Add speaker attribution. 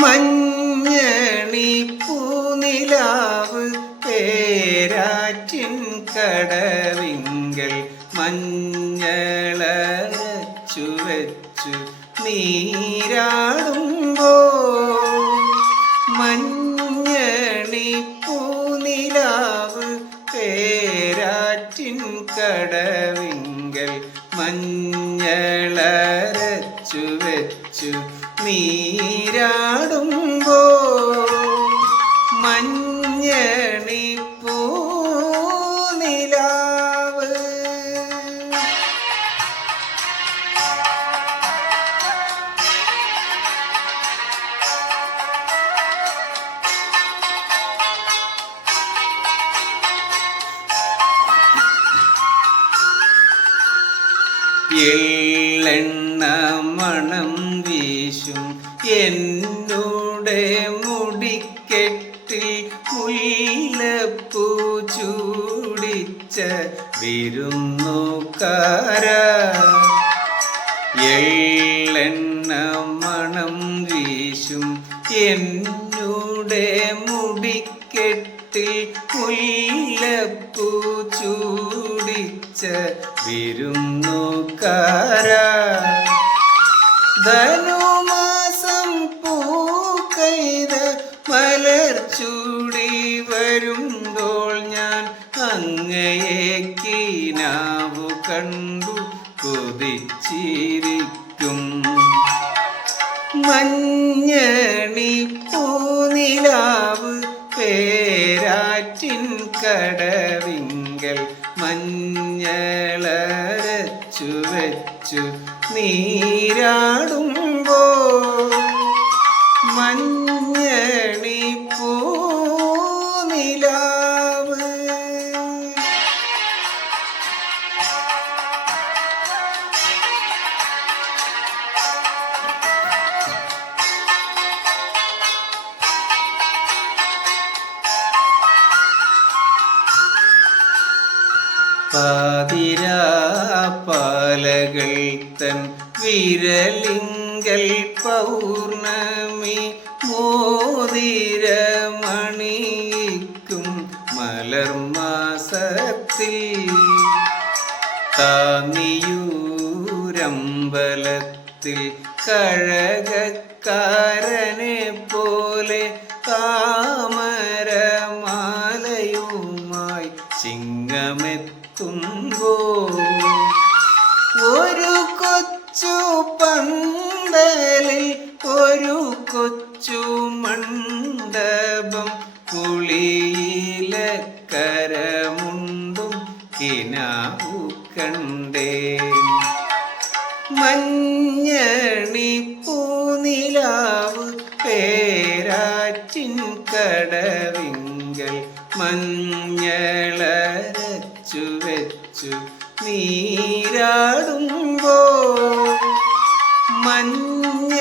Speaker 1: മഞ്ഞണി പൂനിലാവ് പേരാറ്റിൻ കടവിങ്കൽ മഞ്ഞളച്ചു വെച്ചു നീരാടുമ്പോ മഞ്ഞണി പൂനിലാവ് പേരാറ്റിൻ കടവിങ്കൽ മഞ്ഞളരച്ചു വെച്ചു നീരാടുമ്പോ എള്ളെണ്ണ മണം വീശും. എന്നോടെ മുടിക്കെട്ടിൽ മുല്ലപ്പൂ ചൂടിച്ച വിരുന്നുകാര എള്ളെണ്ണ മണം വീശും. എന്നോടെ മുടിക്കെട്ടിൽ മുല്ലപ്പൂ ചൂടിച്ച വിരുന്നുകാര ധനുമാസം പൂക്കൈത ചൂടി വരുമ്പോൾ ഞാൻ അങ്ങയെ കീനാവു കണ്ടു കൊതിച്ചിരിക്കും. മഞ്ഞണി പൂനിലാവ് പേരാറ്റിൻ കടവിങ്കൽ മഞ്ഞളരച്ചു വെച്ചു നീരാടുമ്പോ മഞ്ഞണി പാതിരാപ്പാലകൾ തൻ വിരലിങ്കൽ പൗർണമി മോതിരമണിക്കും മലർമാസത്തിൽ താന്നിയൂരമ്പലത്തിൽ കഴകക്കാരനെ പോലെ താമരമാലയുമായി ചിങ്ങമെത്തുമ്പോ ഒരു കൊച്ചു പന്തലിൽ ഒരു കൊച്ചു മണ്ഡപം കുളിയില കരമുണ്ടും കിനാവു കണ്ടേ മഞ്ഞണി പൂനിലാവ് പേരാറ്റിൻ കടവിങ്കൽ മഞ്ഞളരച്ചു വെച്ചു വെച്ചു നീരാടുമ്പോ മഞ്ഞണി